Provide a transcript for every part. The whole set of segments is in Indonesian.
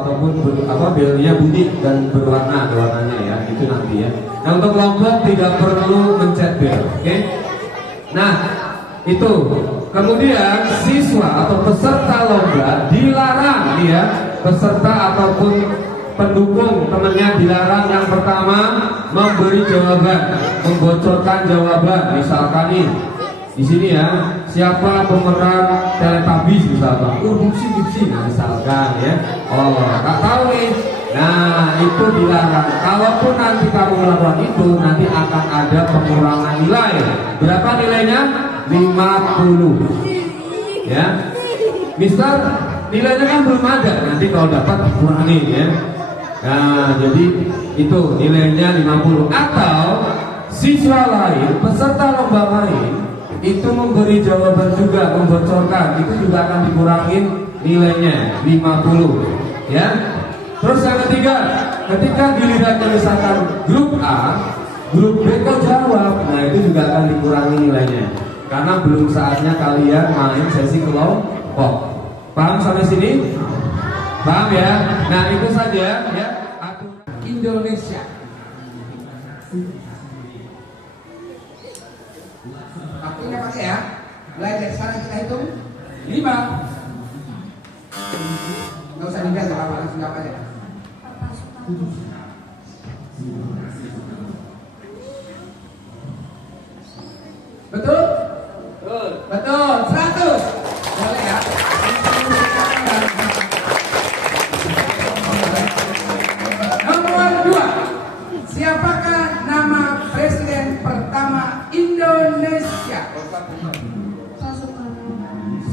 ataupun belnya bunyi dan berwarna, ada warnanya ya, itu nanti ya. Nah untuk kelompok tidak perlu mencet bel, oke? Nah itu kemudian siswa atau peserta lomba dilarang nih ya, peserta ataupun pendukung temannya dilarang yang pertama memberi jawaban, membocorkan jawaban. Misalkan nih di sini ya, siapa pemeran Teletubbies misalkan, Dipsy, nah misalkan ya, oh tak tahu nih, nah itu dilarang. Kalaupun nanti kamu melakukan itu, nanti akan ada pengurangan nilai. Berapa nilainya? 50 ya. Mister, nilainya kan belum ada, nanti kalau dapat kurangi ya. Nah jadi itu nilainya 50. Atau siswa lain, peserta lomba lain itu memberi jawaban juga, membocorkan, itu juga akan dikurangin nilainya 50 ya. Terus yang ketiga, ketika gilirannya misalkan grup A, grup B kok jawab, nah itu juga akan dikurangi nilainya karena belum saatnya kalian main sesi kelompok. Paham sampai sini? Paham ya? Nah itu saja ya aturan Indonesia. Waktunya pakai ya. Mulai dari sekarang kita hitung 5. Nggak usah dilihat ya, langsung jawab aja. Betul? Betul. Betul. 100. Boleh ya. Nomor 2. Siapakah nama presiden pertama Indonesia?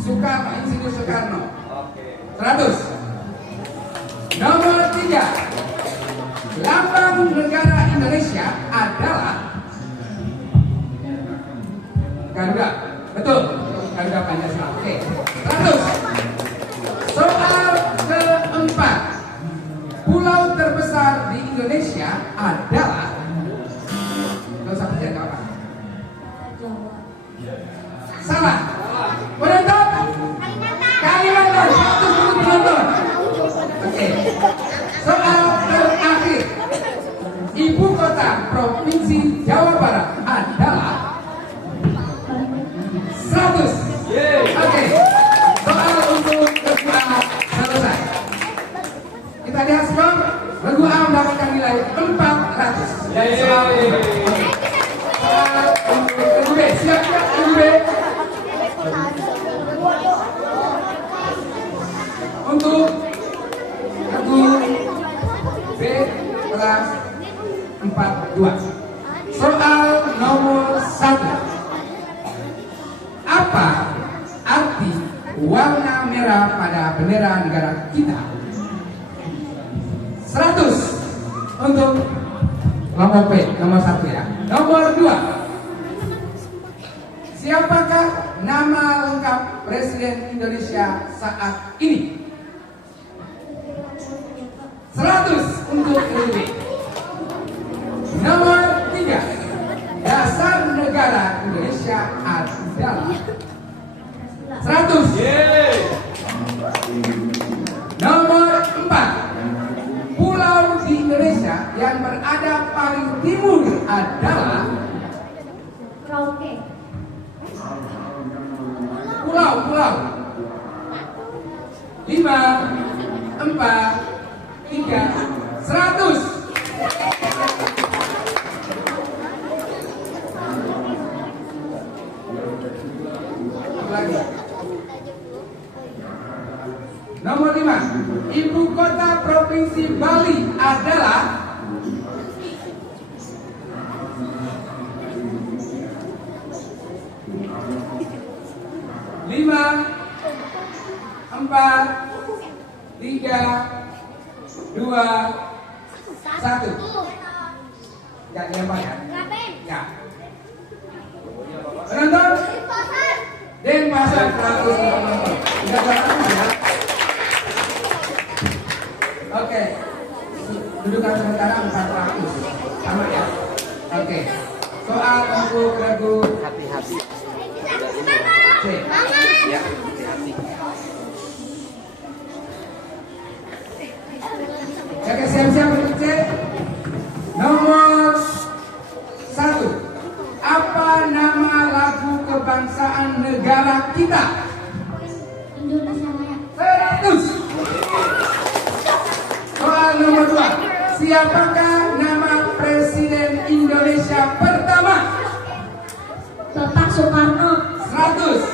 Soekarno, Insinyur Soekarno. 100. Nomor 3. Lambang negara Indonesia adalah Garuda. Betul. Garuda Pancasila. Oke. 100. Soal keempat. Pulau terbesar di Indonesia adalah, nggak usah percaya apa? Salah. Penonton? Kalimantan. 100 penonton. Oke. Soal terakhir. Ibu kota Provinsi Jawa Barat adalah 100. Oke. Soal untuk kedua selesai. Kita lihat skor. Regu A mendapatkan nilai 400. Soal untuk regu B. Siap-siap regu B. Untuk regu B kelas 42. Soal nomor 1. Apa arti warna merah pada bendera negara kita? 100 untuk kelompok B, nomor 1 ya. Nomor 2. Siapakah nama lengkap Presiden Indonesia saat ini? 100 untuk B. Nomor 3. Dasar negara Indonesia adalah 100. Nomor 4. Pulau di Indonesia yang berada paling timur adalah pulau. 5, 4, 3, 100. Lagi. Nomor 5. Ibu kota Provinsi Bali adalah 5, 4, 3, 2, 1. Jangan lempar ya. Ya. Penonton? Denpasar 100 penonton. Tidak salah ya. Oke. Dudukan sementara 400. Sama ya. Oke. Soal untuk regu hati-hati. C. Ya, hati-hati. negara kita? Indonesia Raya. 100. Soal nomor 2. Siapakah nama Presiden Indonesia pertama? Bapak Soekarno. 100.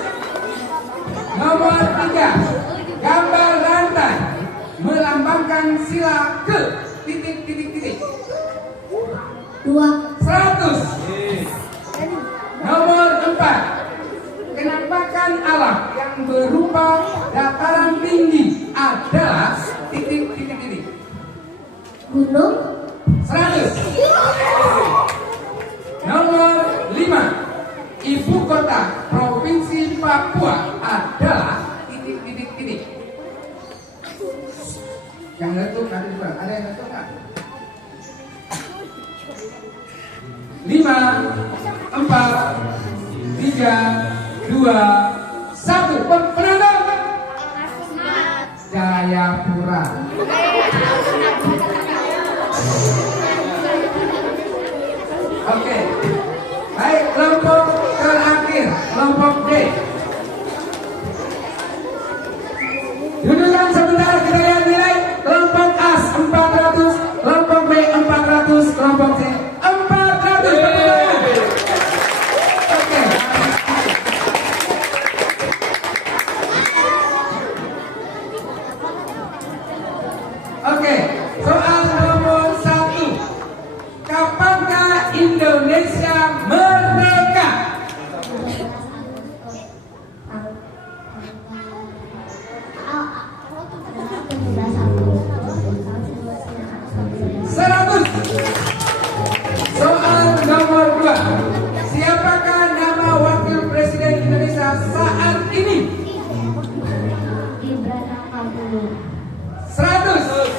Nomor 3. Gambar rantai melambangkan sila ke titik. 2. 100. Nomor 4. Penampakan alam yang berupa dataran tinggi adalah titik. Gunung. 100. Nomor 5. Ibu kota Provinsi Papua adalah titik. Yang letuk ada di bawah. Ada yang letuk nggak? 5, 4, 3, 2, 1. Penonton Jayapura. Oke. Baik, kelompok terakhir, kelompok D. Dudukan sebentar, kita lihat nilai. Kelompok A 400, kelompok B 400, kelompok C 400. Oke. Oke, soal nomor 1. Kapankah Indonesia merdeka? Soal nomor 2. Siapakah nama Wakil Presiden Indonesia saat ini? 100.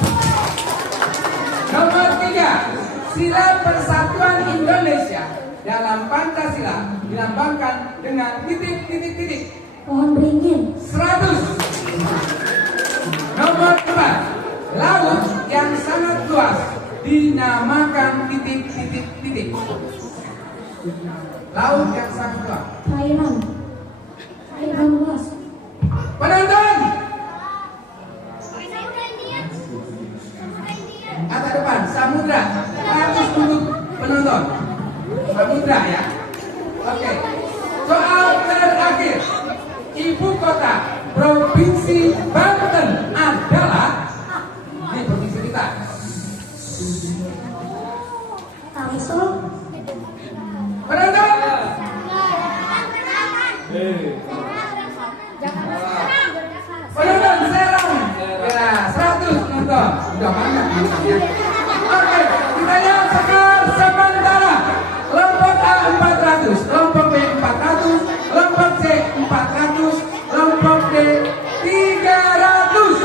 Nomor 3. Sila Persatuan Indonesia dalam Pancasila dilambangkan dengan titik. Pohon beringin. 100. Nomor 4. Laut yang sangat luas dinamakan titik. Laut yang sangat luas. Perairan luas. Penonton atas depan, samudra. Harus duduk penonton. Samudra ya. Oke. Soal terakhir. Ibu kota Provinsi Banten adalah, ini provinsi kita. Tangsel. Penonton Serang. Ya, 100 penonton. Udah banyak penontonnya. Oke, kita lihat skor sementara. Kelompok A 400, kelompok B 400, kelompok C 400, kelompok D 300.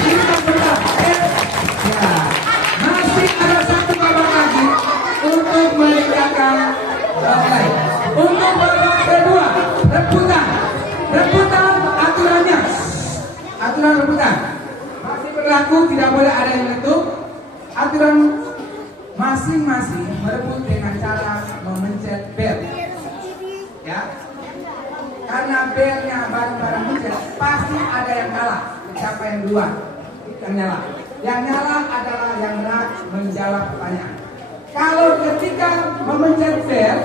Kita bentar. Ya, masih ada satu babak lagi untuk meningkatkan nilai. Untuk babak kedua, rebutan aturannya. Aturan rebutan masih berlaku, tidak boleh ada yang letup. Aturan masing-masing merebut dengan cara memencet bel. Ya. Karena belnya bareng-bareng mencet, pasti ada yang kalah. Siapa yang duluan? Yang nyala. Yang nyala adalah yang berhak menjawab pertanyaan. Kalau ketika memencet bel,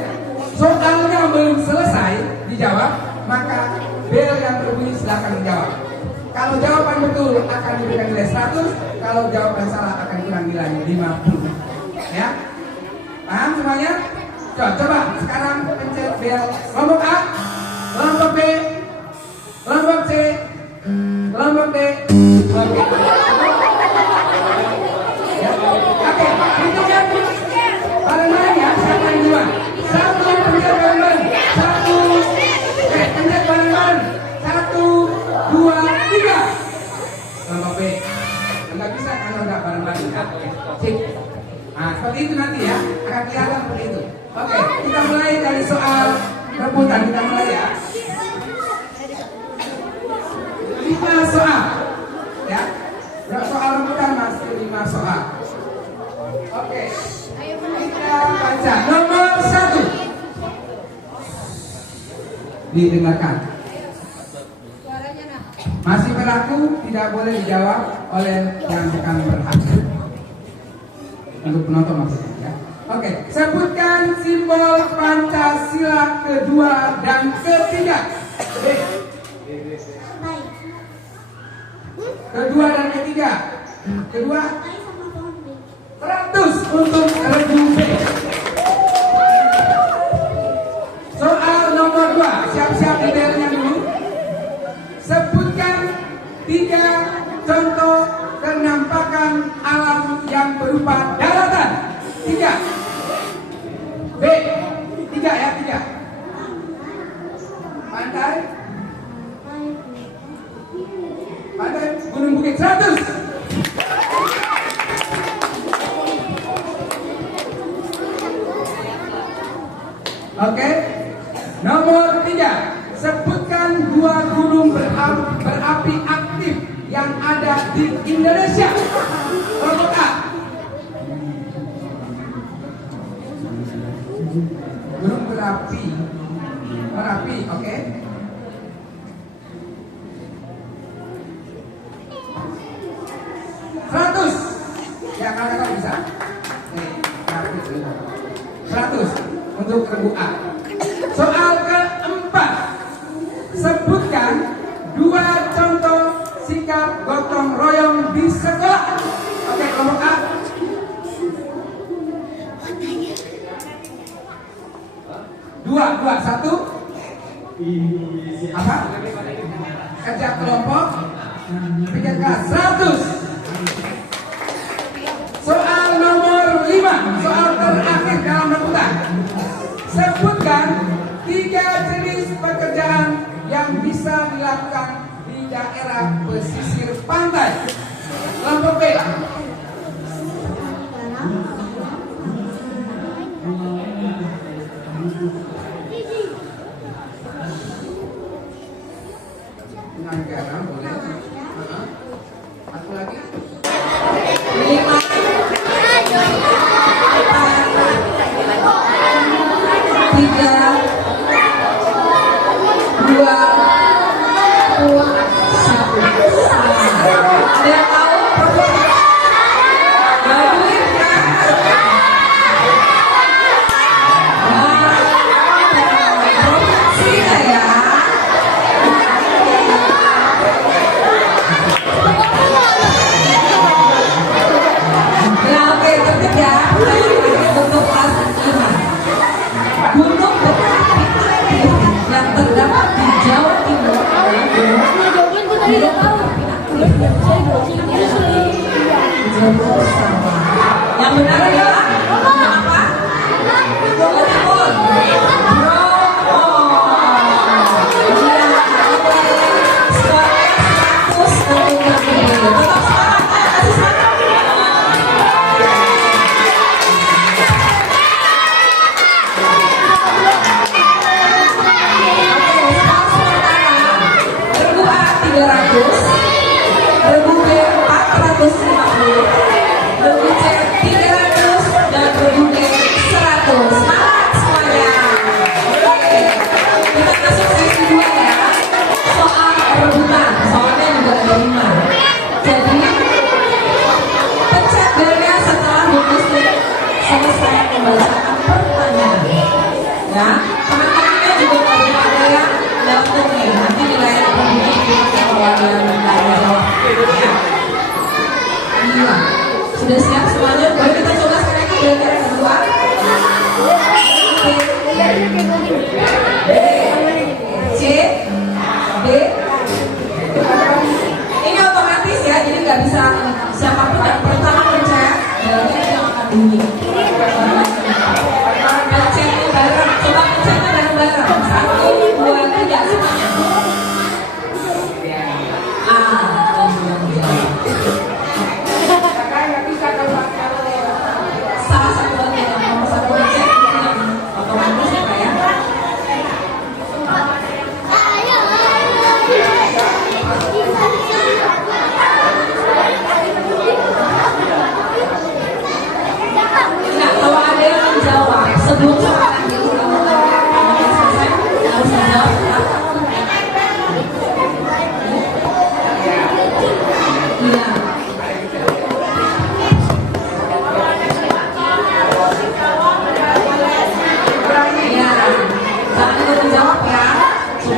soalnya belum selesai dijawab, maka bel yang berbunyi silakan dijawab. Kalau jawaban betul akan diberikan nilai 100, kalau jawaban salah akan kurang nilai 50. Ya, paham semuanya? Coba sekarang pencet bel kelompok A, kelompok B, kelompok C, kelompok D. Oke. Ya. Oke, hitungkan bareng-bareng ya, siapa yang duluan? 1, pencet bareng-bareng. 1, pencet bareng-bareng. 1, 2, 3. Kelompok B. Enggak bisa kalau enggak bareng-bareng. Sip. Nah, seperti itu nanti ya, akan kelihatan seperti itu. Oke, kita mulai dari soal rebutan. Kita mulai ya. 5 soal. Ya. Soal rebutan masih 5 soal. Oke. Kita baca nomor 1. didengarkan. Masih berlaku, tidak boleh dijawab oleh yang akan berhak. Untuk penonton maksudnya ya. Oke, sebutkan simbol Pancasila kedua dan ketiga. Baik. Kedua dan ketiga. Kedua Baik sama pohon B. 100 untuk regu B. Soal nomor 2, siap-siap detailnya dulu. Sebutkan 3 contoh penampakan alam yang berupa daratan. 3. B. 3 ya, 3. Pantai. Pantai Gunung Bukit 100. Oke. Nomor 3. Sebutkan 2 gunung berapi aktif yang ada di Indonesia. Kelompok A. Gunung berapi. Merapi, oke. Seratus. Ya, kakak bisa. Nih, 100 untuk regu A. Soal keempat. Sebutkan 2 contoh sikap gotong royong di sekolah. Oke, kelompok A. Dua, 1. Apa? Kerja kelompok. Pikir keras 100. Soal nomor 5, soal terakhir dalam rebutan. Sebutkan 3 jenis pekerjaan yang bisa dilakukan di daerah pesisir pantai. Kelompok B. Dengan garam boleh. Satu lagi. 5, 3, 2, 1. Ada yang tahu? Bantuin ya. Provinsi nggak ya? Ya oke, tertib ya. Untuk kelas 5. Gunung berapi aktif yang terdapat di Jawa Timur adalah gunung berapi aktif Jember Sama. Yang benar adalah apa? Jawa Timur. Skornya 100 untuk regu. Tetap semangat, kasih semangat. Regu A 300, regu B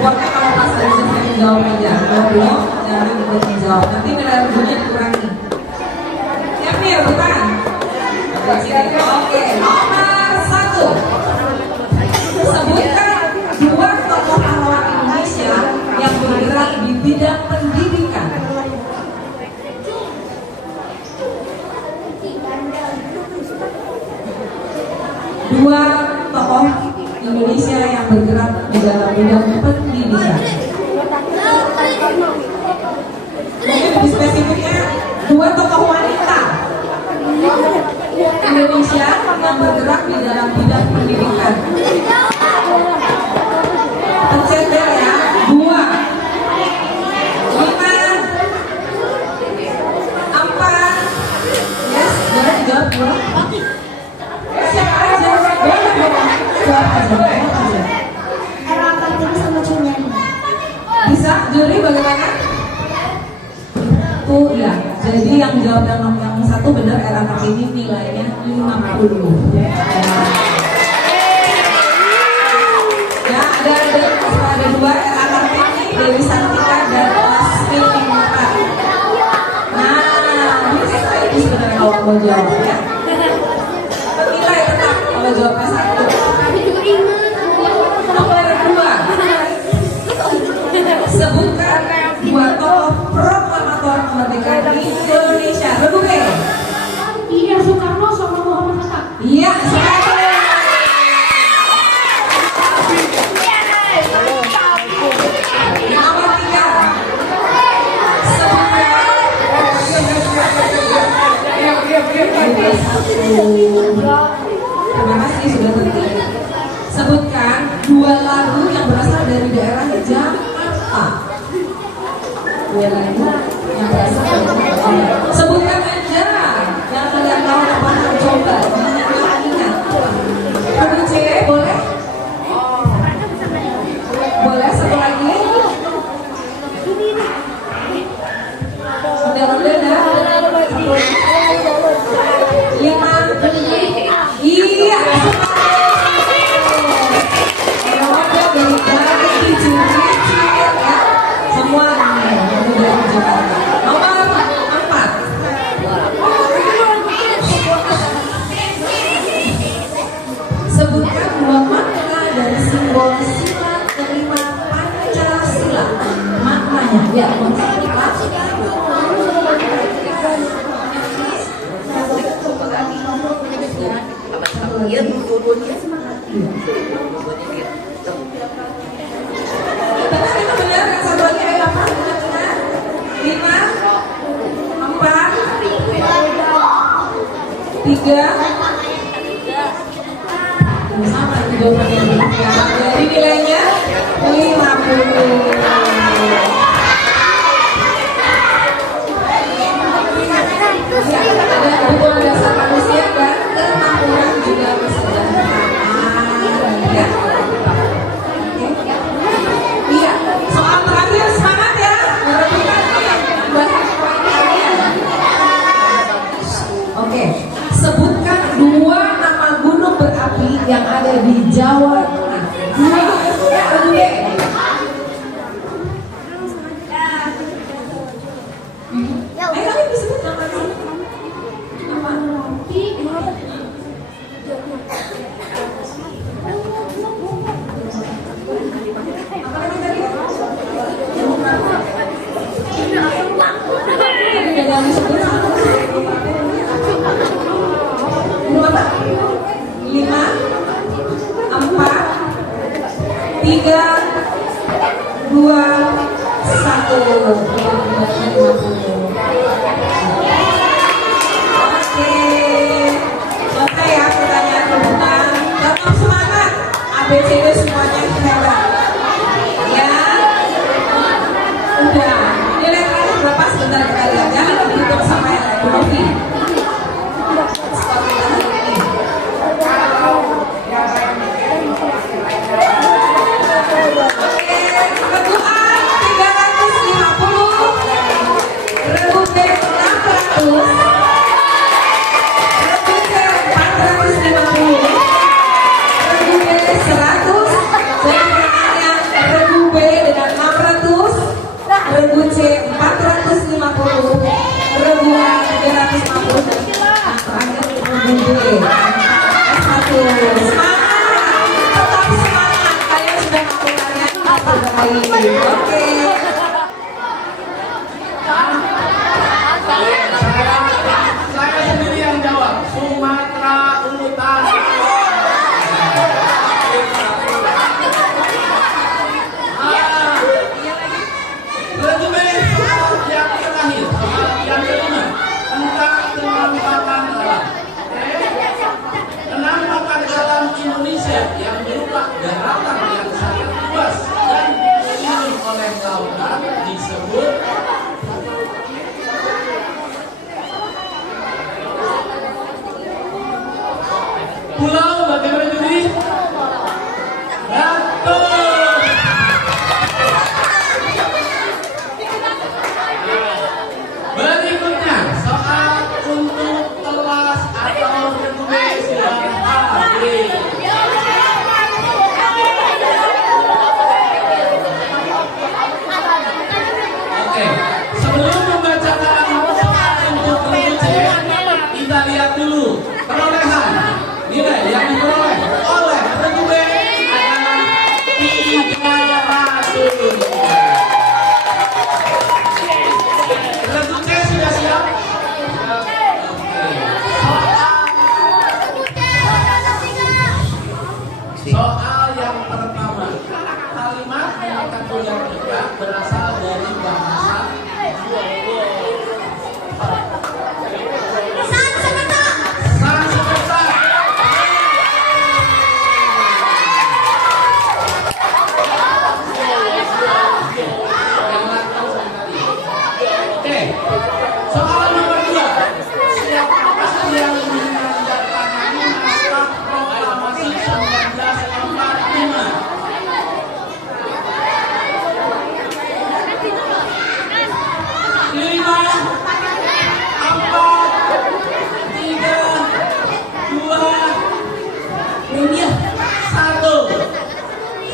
Pokoknya kalau pas ada saya jawab aja. Kalau belum, jangan ikut menjawab. Nanti nilai rebutannya dikurangi. Siap nih rebutan? Oke, nomor 1. Sebutkan 2 tokoh pahlawan Indonesia yang bergerak di bidang pendidikan. 2 tokoh Indonesia yang bergerak di dalam bidang pendidikan. Mungkin lebih spesifiknya 2 tokoh wanita Indonesia yang bergerak di dalam bidang pendidikan. Pencet bel ya. 2, 5, 4, yes, boleh dijawab 2. Siapa aja? Boleh. Jawab aja. Era Kartini sama Cunyani. Bisa? Juri bagaimana? Tuh ya. Jadi yang jawab yang 1 benar, Era Kartini nilainya 50. Ya, ada 2 Era Kartini, Dewi Santika dan Lasmi Ningrat. Nah, bisa itu sebenarnya kalau mau jawab ya. Nilai tetap kalau jawabnya 1. Nomor 2. Sebutkan 2 tokoh proklamator kemerdekaan Indonesia. Rebuke. Iya, Soekarno sama Muhammad Hatta. Iya, sekali. Nomor 3. Terima kasih sudah terpilih. Sebutkan 2 lagu yang berasal dari daerah Jakarta. 2 lagu yang berasal dari Jakarta. Sebutkan aja yang kalian tahu dan pernah coba. Ingat. Lagu C boleh? Boleh, 1 lagi. Udah dah. 5. Iya. Semua dari Jakarta. Nomor 4. Sebutkan 2 makna dari simbol sila kelima Pancasila. Maknanya ya, benar, yang 1 lagi ayo apa? 5, 4, 3. Sama itu jawabannya. Jadi nilainya 50. Ya, ada hubungan dasar manusia dan kemakmuran juga kesejahteraan. Ya. Iya, soal terakhir semangat ya. Oke, sebutkan 2 nama gunung berapi yang ada di Jawa Tengah. 2, ya, oke. Ayo kalian disebut nama sih. Apa? Apa lagi tadi? Ada yang disebut sama? 5, 4, 3, 2, 1. Oke, selesai ya pertanyaan rebutan. Tetap semangat, ABCD semuanya hebat. Ya, udah. Nilai terakhir berapa? Sebentar kita lihat. Jangan dihitung sama yang lain. Bu Novi. Skor kita hari ini. Oke, rebutan 350, rebutan 600, rebutan 450, rebutan 100, dan Oke. Saya sendiri yang jawab. Sumatera Utara. Resume soal yang terakhir, soal yang kelima tentang penampakan alam. Penampakan alam Indonesia yang berupa daratan yang sangat luas dan dikelilingi oleh lautan disebut pulau. Bagaimana jadi? Betul. Berikutnya soal untuk kelas atau resume sudah habis. Oke, sebelum membacakan soal untuk resume, kita lihat dulu perolehan nilai yang diperoleh oleh resume adalah 300. Resume sudah siap? Soal yang pertama, kalimat yang yang tegak berasal dari bahasa Sanskerta. Oke, soal nomor 2. Siapakah yang menandatangani naskah proklamasi 1945? Lima, 4, 3, 2, Media. 1.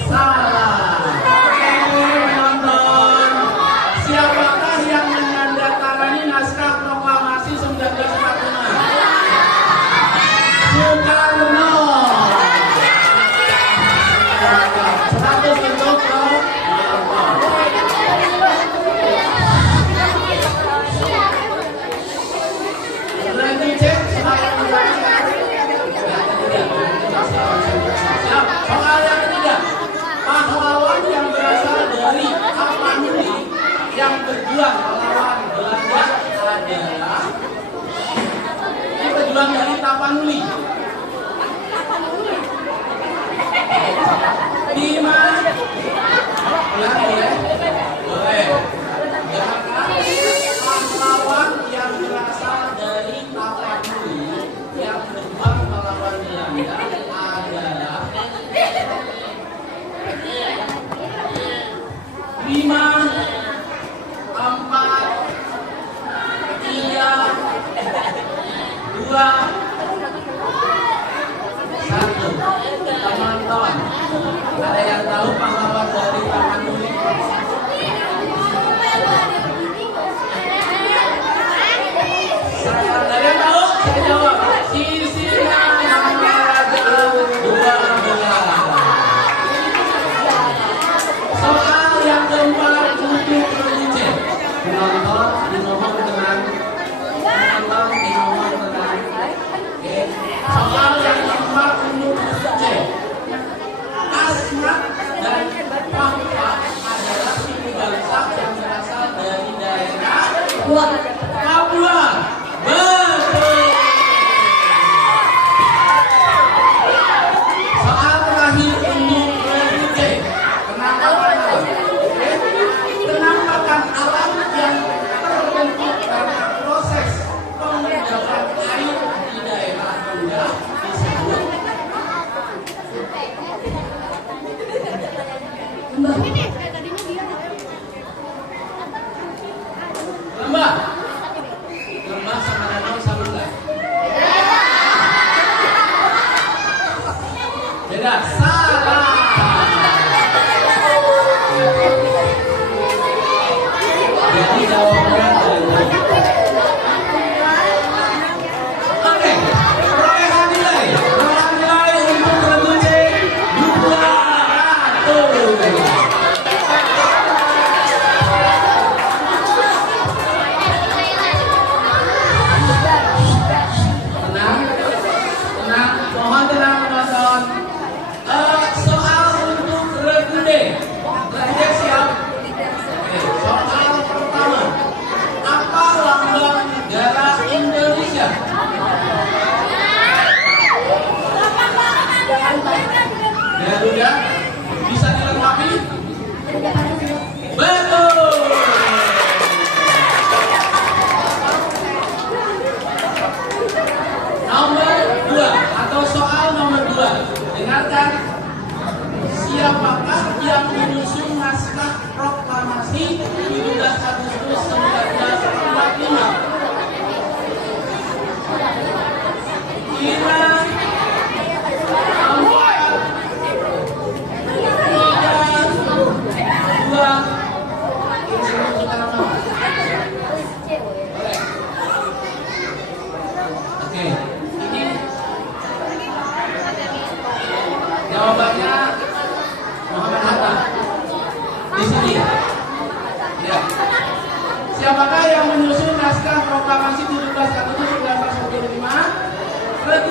Salah. Oke, penonton. Siapakah yang menandatangani naskah proklamasi 1945? Soekarno. 100 untuk Randy cek soal yang ketiga, pahlawan yang berasal dari Tapanuli yang berjuang melawan Belanda adalah berjuang dari Tapanuli. 5, boleh? Boleh. Pahlawan yang berasal dari Tapanuli yang berjuang melawan Belanda adalah 5, 4, 3, 2, 1. Teman-teman, ada yang tahu pahlawan dari Tapanuli? Ada yang tahu? Saya jawab. Sisinya Raja 12. Soal yang keempat untuk Renuce. Penonton dimohon tenang. Penonton dimohon tenang. Oke. Soal yang keempat untuk Renuce. Asmat dan Pampa adalah suku bangsa yang berasal dari daerah Papua. Betul. Soal terakhir untuk Renuce. Penampakan alam. Penampakan alam yang terbentuk karena proses pengendapan air di daerah rendah disebut lembah. Lembah sama danau sama enggak? Beda. Salah. Jadi jawabannya adalah oke. Perolehan nilai untuk Renuce 200.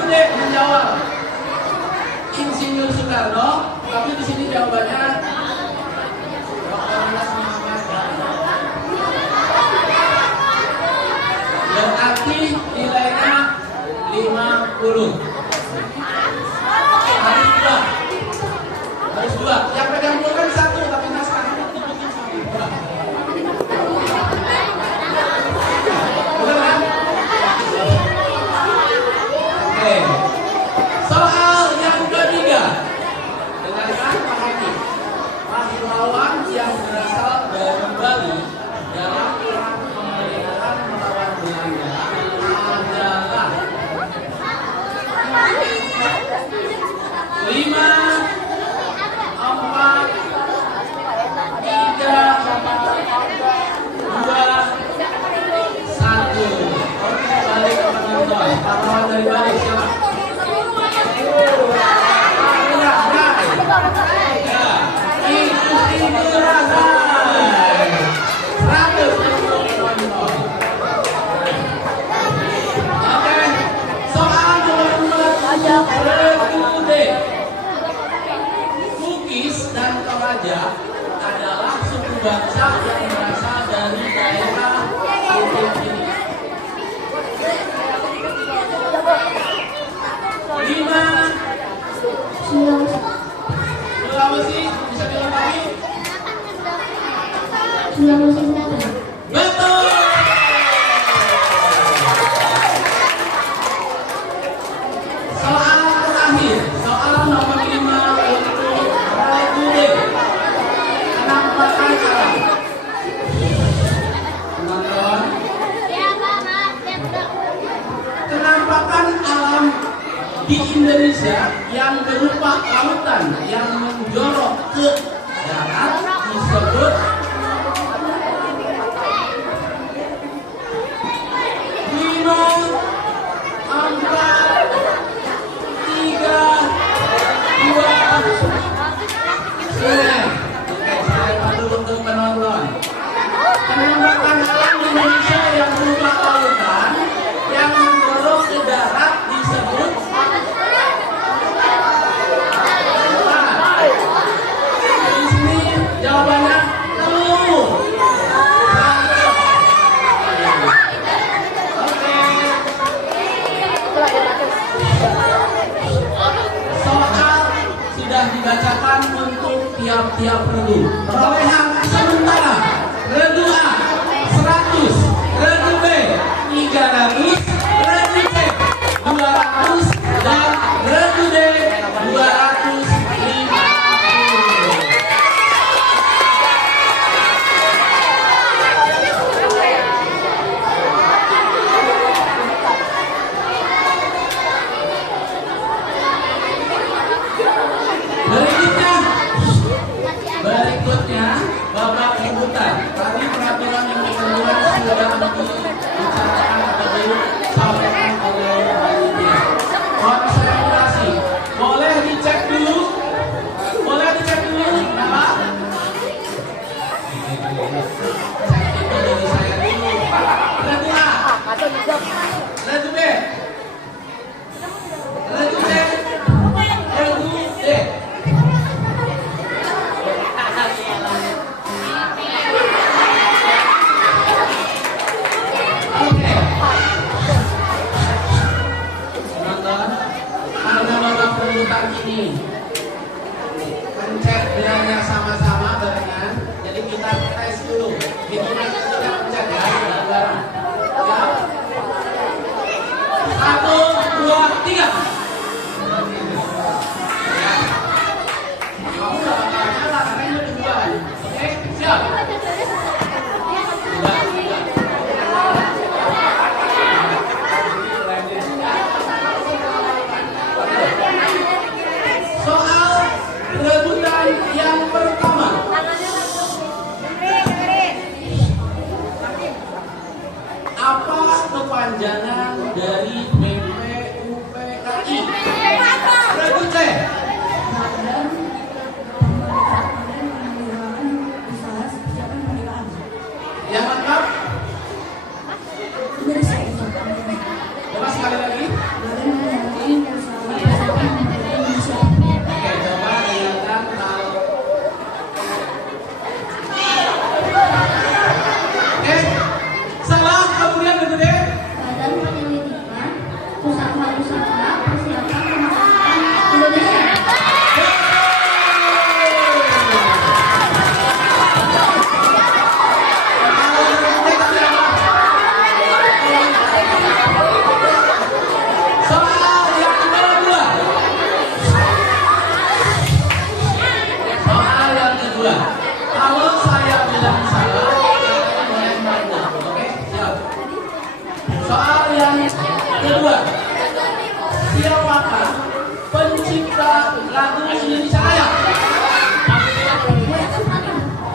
D menjawab Insinyur Soekarno, tapi di sini jawabannya Dr. Andes Muhammad Hatta. Berarti nilainya 50. Harus dua. Yang pegang pulpen satu, tapi naskahnya dibikin sendiri. Benar kan? Oke. Soal yang ketiga. Dengarkan Pak Hakim. Pahlawan yang berasal dari Bali dalam perang kemerdekaan melawan Belanda adalah 5, 4, 3, 2, 1. Oke, balik ke penonton. Pahlawan dari Bali siapa? Itu Razai. 100 untuk penonton. Oke, soal nomor 2. Bugis dan Toraja adalah suku bangsa yang berasal dari daerah Bugis ini. 5, Sulawesi, bisa dilengkapi? Sulawesi Selatan. Betul! Soal terakhir, soal nomor 5 untuk Ragude. Penampakan alam. Penonton, penampakan alam di Indonesia yang berupa lautan yang menjorok ke darat disebut 5, 4, 3, 2, 1. Oke, saya bantu untuk penonton. Penampakan alam di Indonesia yang berupa lautan yang menjorok ke darat disebut di sini jawabannya telur. Soal sudah dibacakan untuk tiap-tiap regu. Perolehan sementara regu A 100, regu B 300, regu C 200, dan regu D 250. Berikutnya babak rebutan. Tadi peraturan yang kedua sudah dibicarakan atau disampaikan oleh panitia. Konsentrasi. Boleh dicek dulu? Boleh dicek dulu? Kenapa? Cek itu dari saya dulu. Regu A. Regu B. Regu C. Regu D. Oke. Penonton, karena babak perebutan ini pencet bilangnya sama-sama barengan, jadi kita tes dulu. Kalau saya bilang salah, kalian boleh bantah. Oke, siap. Soal yang kedua, siapakah pencipta lagu Indonesia Raya?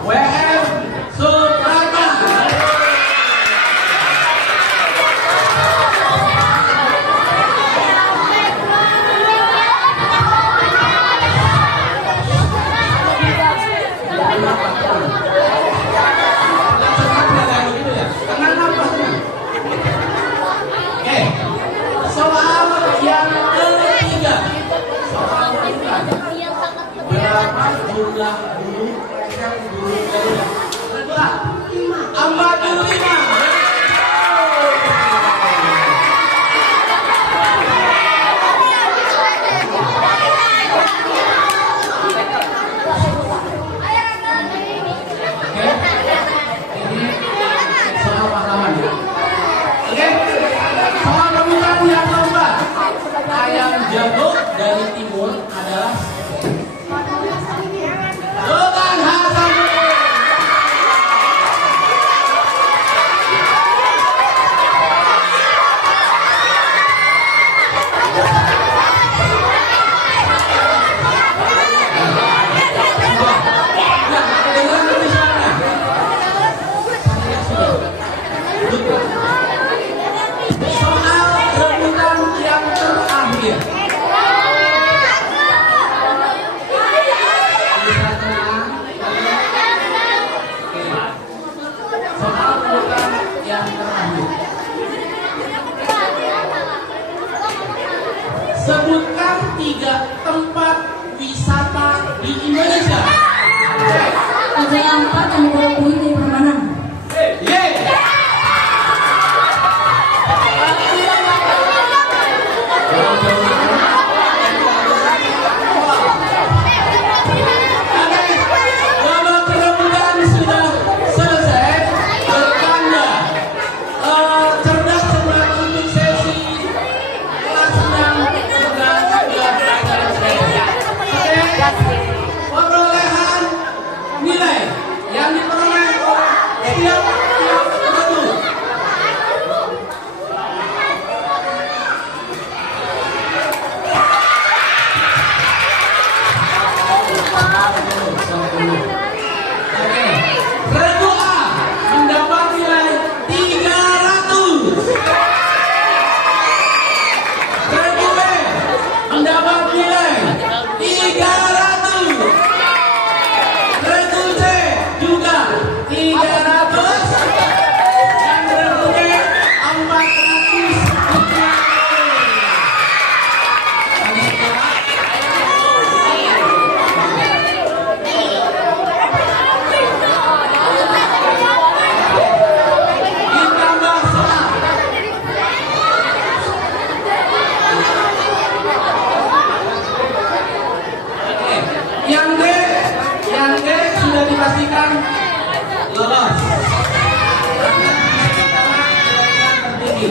W.M. Supratman. Oke, soal yang ketiga, soal bukan berapa jumlah guru Garuda? Kedua, 45. Soal pahlawan ya. Oke. Soal rebutan yang keempat. Ayam jago dari timur adalah Sultan Hasanuddin. Soal rebutan yang terakhir. Bisa tenang. Oke. Soal rebutan yang terakhir. Sebutkan 3 tempat wisata di Indonesia. Ada yang 4 yang berpoin di permanen. Yeay. Babak perebutan sudah selesai. Bertanda cerdas cermat untuk sesi kelas sedang sudah selesai. Oke. Perolehan nilai yang diperoleh oleh setiap guru. Oke, regu A mendapat nilai 300. Regu B mendapat nilai 300. Regu C juga 300. Dan regu D 400. Ditambah soal. Oke, yang D sudah dipastikan lolos. Tertinggi.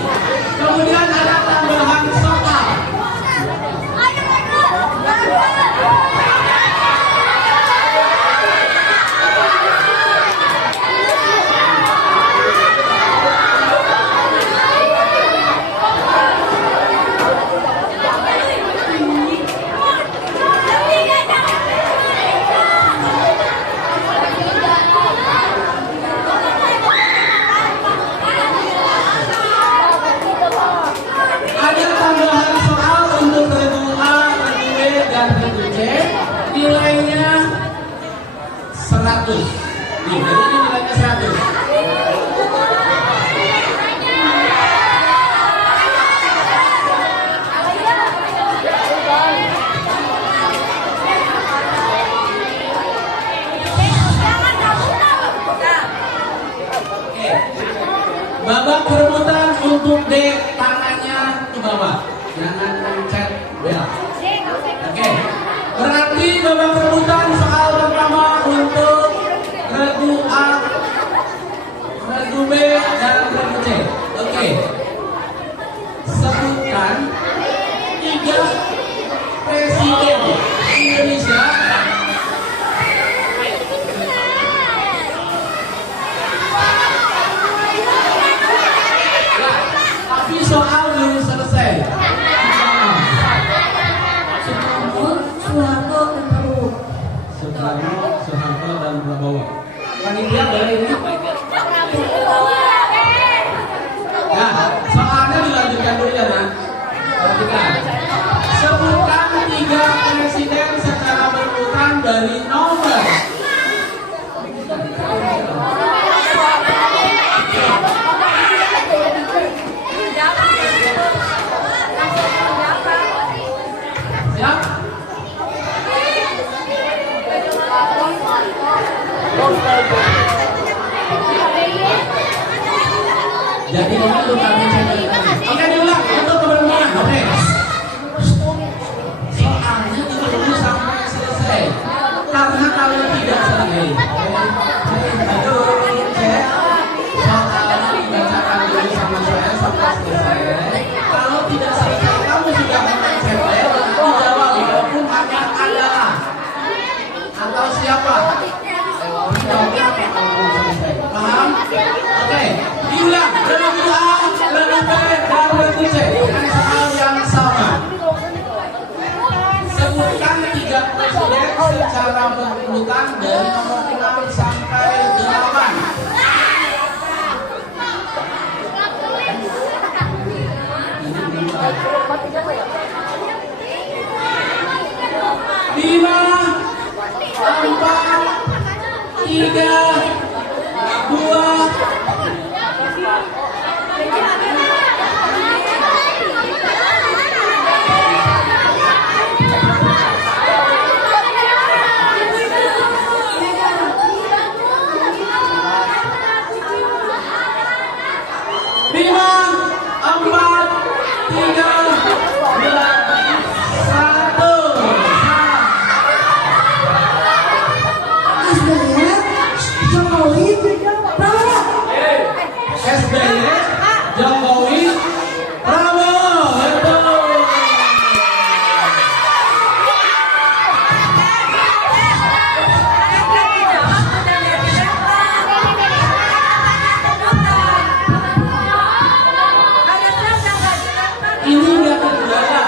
Kemudian ada tambahan soal. Ada tambahan soal untuk regu A, regu B, dan regu C. Nilainya 100. Nih, jadi ini nilainya 100. Oke. Babak perebutan untuk D, tangannya ke bawah. Jangan mencet bel. Oke. Berarti babak perebutan soal pertama untuk regu A, regu B, dan regu C. Oke. Sebutkan 3 presiden Indonesia Panitia boleh ini. Ya, soalnya dilanjutkan dulu ya, Nak. Perhatikan. Sebutkan 3 presiden secara berurutan dari nomor. Siap? Jadi ini tuh kami ceritakan. Oke, diulang untuk keberuntungan. Oke. Soalnya itu dulu sampai selesai. Karena kalau tidak selesai, aduh, cek. Soalnya dibacakan dulu sama saya sampai selesai. Kalau tidak selesai, kamu sudah mencet dijawab walaupun hanya adalah atau siapa. Jawabnya apa kalau belum selesai? Paham? Oke. Diulang, leluhur A, leluhur B, dan leluhur C dengan soal yang sama. Sebutkan 3 presiden secara berurutan dari nomor 6 sampai 8. Lima, 4, 3, 2. Jokowi, Prabowo, betul. Ini nggak kendala.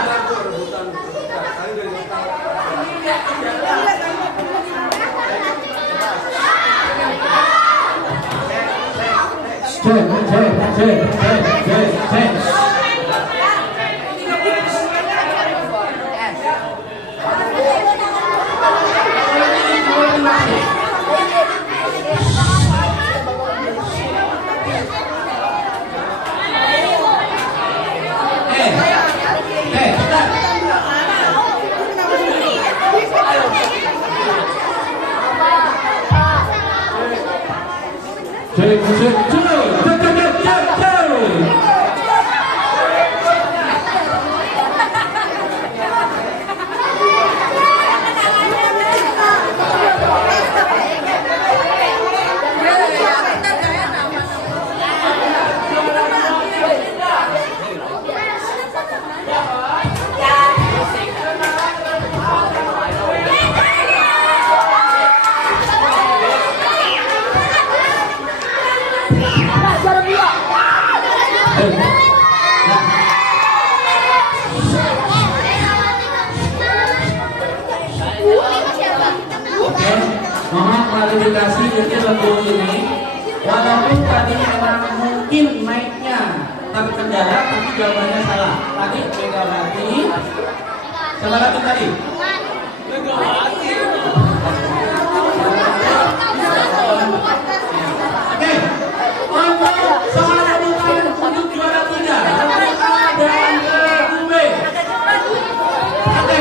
Mohon klarifikasi jadi lagu ini, walaupun tadi memang mungkin mic-nya terkendala, tapi jawabannya salah. Tadi Megawati, siapa lagi tadi? Megawati. Oke, untuk soal rebutan untuk juara 3, lagu A dan lagu B. Oke.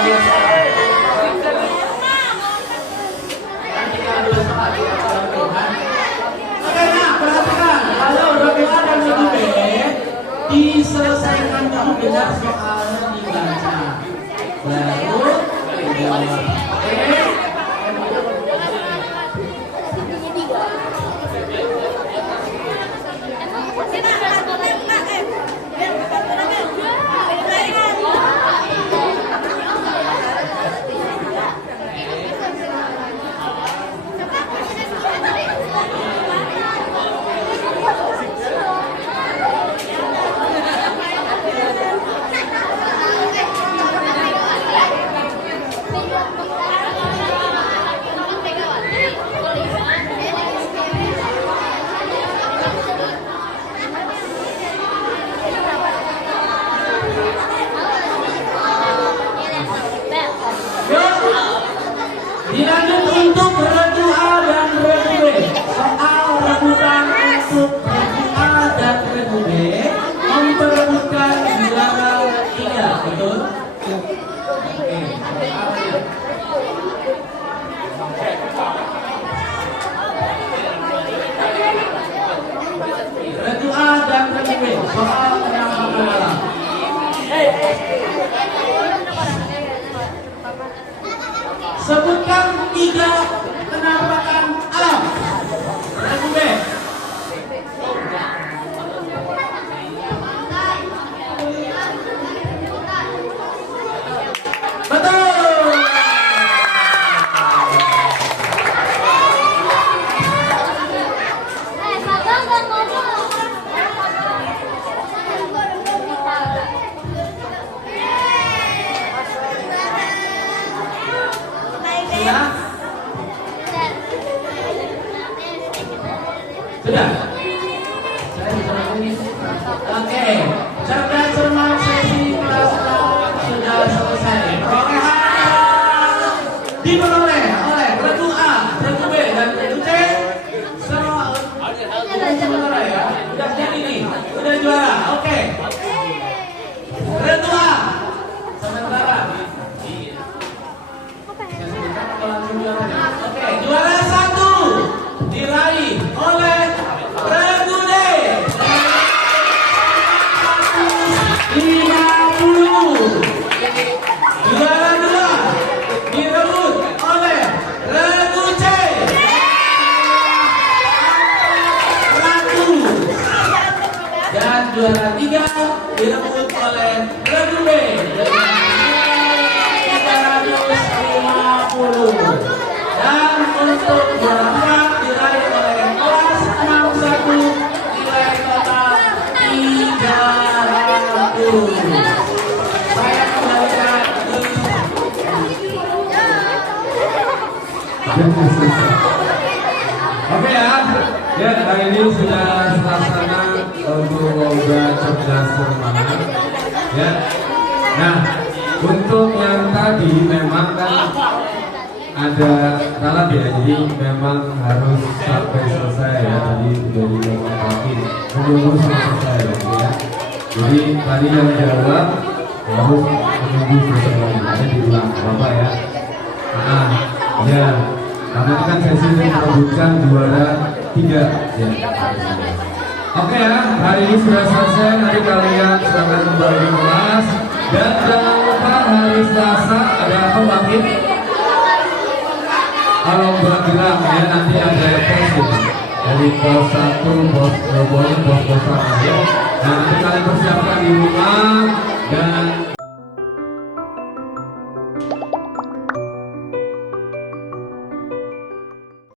dua soal. Dan tinggal dua soal kita kan. Oke, nah perhatikan kalau roda A dan roda B diselesaikan dengan benar soalnya dibaca. Baru dijawab. Oke. Dilanjut untuk regu A dan regu B. Soal rebutan untuk regu A dan regu B memperebutkan juara 3, betul? Oke. Regu A dan regu B soal penampakan alam. Sebutkan 3 penampakan alam. Regu B. Betul. Sudah? Sudah? Saya bisa begini. Oke, cerdas cermat sesi kelas 6 sudah selesai. Perolehan diperoleh oleh regu A, regu B, dan regu C. Sementara ya, udah jadi nih, udah juara. Oke. Regu A sementara. Oke, juara 1 diraih oleh regu D 50. Juara 2 direbut oleh regu C 100. Dan juara 3 direbut oleh regu B 350. Dan untuk juara 4 diraih oleh kelas 61 nilai total 300. Saya kembalikan ke Oke ya, ya hari ini sudah terlaksana untuk lomba cerdas cermat. Ya, nah untuk yang tadi memang kan ada salah ya, jadi memang harus sampai selesai ya, tadi sudah dilengkapi menunggu selesai ya. Jadi tadi yang jawab harus menunggu selesai, ada diulang Bapak ya. Nah, ya, karena ini kan sesi memperebutkan juara 3 ya. Oke ya, hari ini sudah selesai, nanti kalian silakan kembali ke kelas. Dan jangan lupa hari Selasa ada apa lagi? Kalau bergerak ya, nanti ada tes gitu. Dari pos 1, pos 2, pos 1 ya. Nah, nanti kalian persiapkan di rumah dan